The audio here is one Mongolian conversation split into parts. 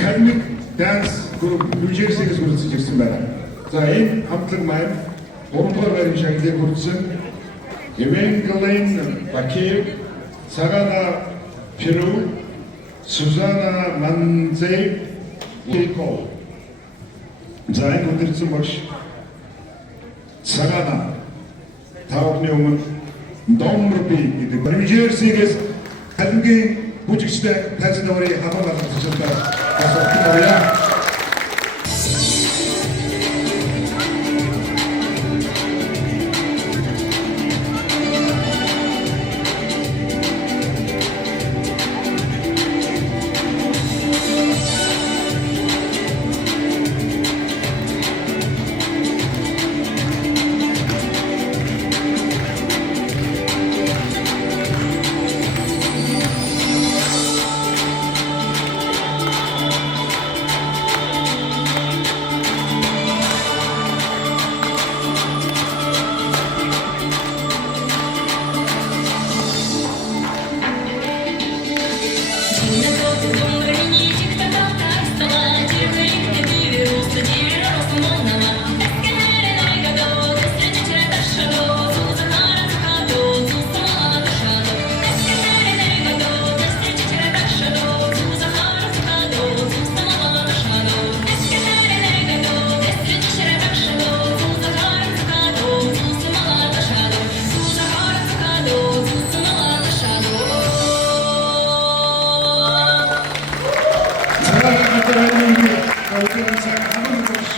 Academic Dance Group New Jersey-с хүрэлцэж ирсэн байна. За энэ хамтлаг маань 3 дугаар байрны шагналыг хүртсэн Evangeline Bakir, Sagana Peru, Susana Manze Wilco. За энэ өдөрцөн багш Sagana тавхны өмнө Домрби гэдэг New Jersey-с хамгийн бүжигчтэй танцны хамгаалалт хийсэн байна.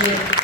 Thank you.